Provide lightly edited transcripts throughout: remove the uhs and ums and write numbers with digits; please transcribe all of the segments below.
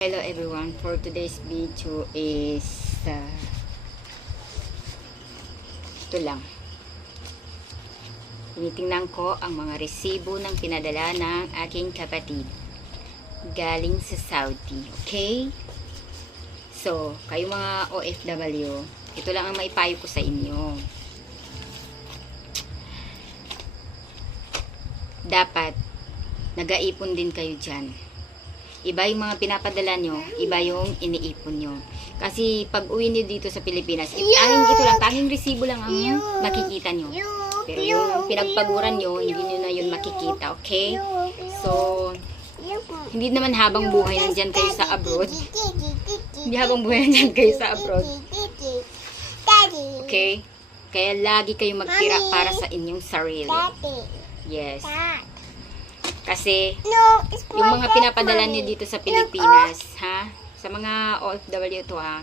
Hello everyone, for today's video is ito lang. Tinitingnan ko ang mga resibo ng pinadala ng aking kapatid galing sa Saudi. Okay? So, kayo mga OFW, ito lang ang maipayo ko sa inyo. Dapat nag-aipon din kayo dyan. Iba yung mga pinapadala nyo, iba yung iniipon nyo. Kasi pag uwi nyo dito sa Pilipinas, tanging resibo lang ang makikita nyo. Pero yung pinagpaguran nyo, hindi nyo na yun makikita, okay? So, hindi naman habang buhay nandyan kayo sa abroad. Hindi habang buhay nandyan kayo sa abroad. Okay? Kaya lagi kayo magtira para sa inyong sarili. Yes. Kasi, yung mga pinapadala nyo dito sa Pilipinas, ha? Sa mga OFW to, ha?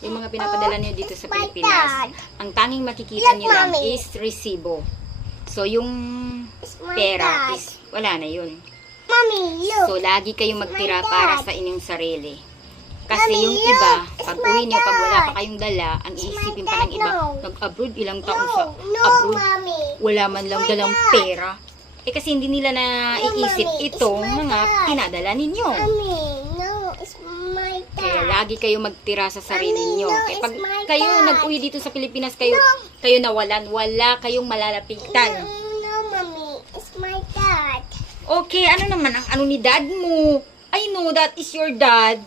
Yung mga pinapadala nyo dito sa Pilipinas, ang tanging makikita nyo lang is resibo. So, yung pera is, wala na yun. So, lagi kayong magtira para sa inyong sarili. Kasi yung iba, pag uwi nyo, pag wala pa kayong dala, ang iisipin pa ng iba, nag-abroad, ilang taon sa abroad, wala man lang dalang pera. Eh kasi hindi nila na iisip itong mga pinadala ninyo. Kaya lagi kayo magtira sa sarili nyo. Kaya pag kayo nag-uwi dito sa Pilipinas, kayo nawalan, wala kayong malalapitan. No, mommy, it's my dad. Okay, ano naman ang ano ni dad mo? I know that is your dad.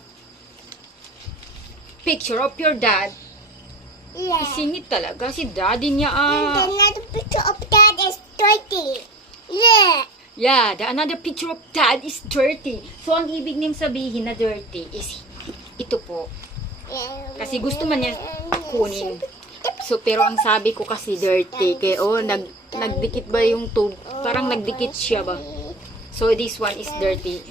Picture of your dad. Yeah. Isingit talaga si daddy niya. And another picture of dad is dirty. Yeah, the another picture of dad is dirty. So, ang ibig niyang sabihin na dirty is ito po. Kasi gusto man niya kunin. So, pero ang sabi ko kasi dirty. Kaya, nagdikit ba yung tube? Parang nagdikit siya ba? So, this one is dirty.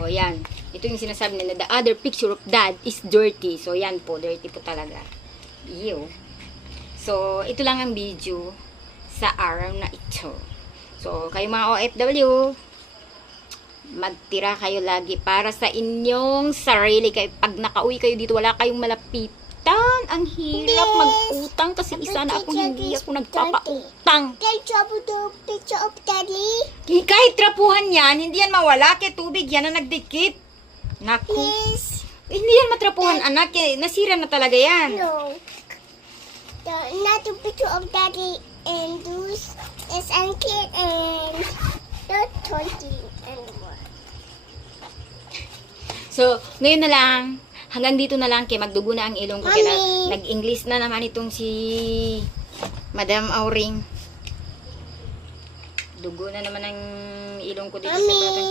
O, yan. Ito yung sinasabi na the other picture of dad is dirty. So, yan po. Dirty po talaga. Ew. So, ito lang ang video sa araw na ito. So, kayo mga OFW, magtira kayo lagi para sa inyong sarili. Pag nakauwi kayo dito, wala kayong malapitan. Ang hirap mag-utang kasi isa na ako, hindi ako nagpapautang. Picture of daddy. Kahit trapuhan yan, hindi yan mawala. Kaya tubig yan na nagdikit. Naku. Yes. Hindi yan matrapuhan, anak. Nasira na talaga yan. No. Another picture of daddy and those is a kid and not 20 anymore. So, ngayon na lang, hanggang dito na lang, kaya magdugo na ang ilong ko. Kaya nag-English na naman itong si Madam Auring. Dugo na naman ang ilong ko dito sa bata.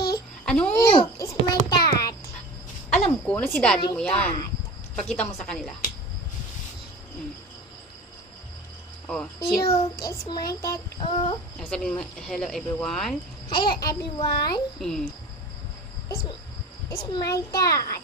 Ano? Look, it's my dad. Alam ko na si daddy mo yan. Pakita mo sa kanila. Oh, Look, it's my dad. Oh. Sabihin mo, hello everyone. Hello everyone. Mm. It's my dad.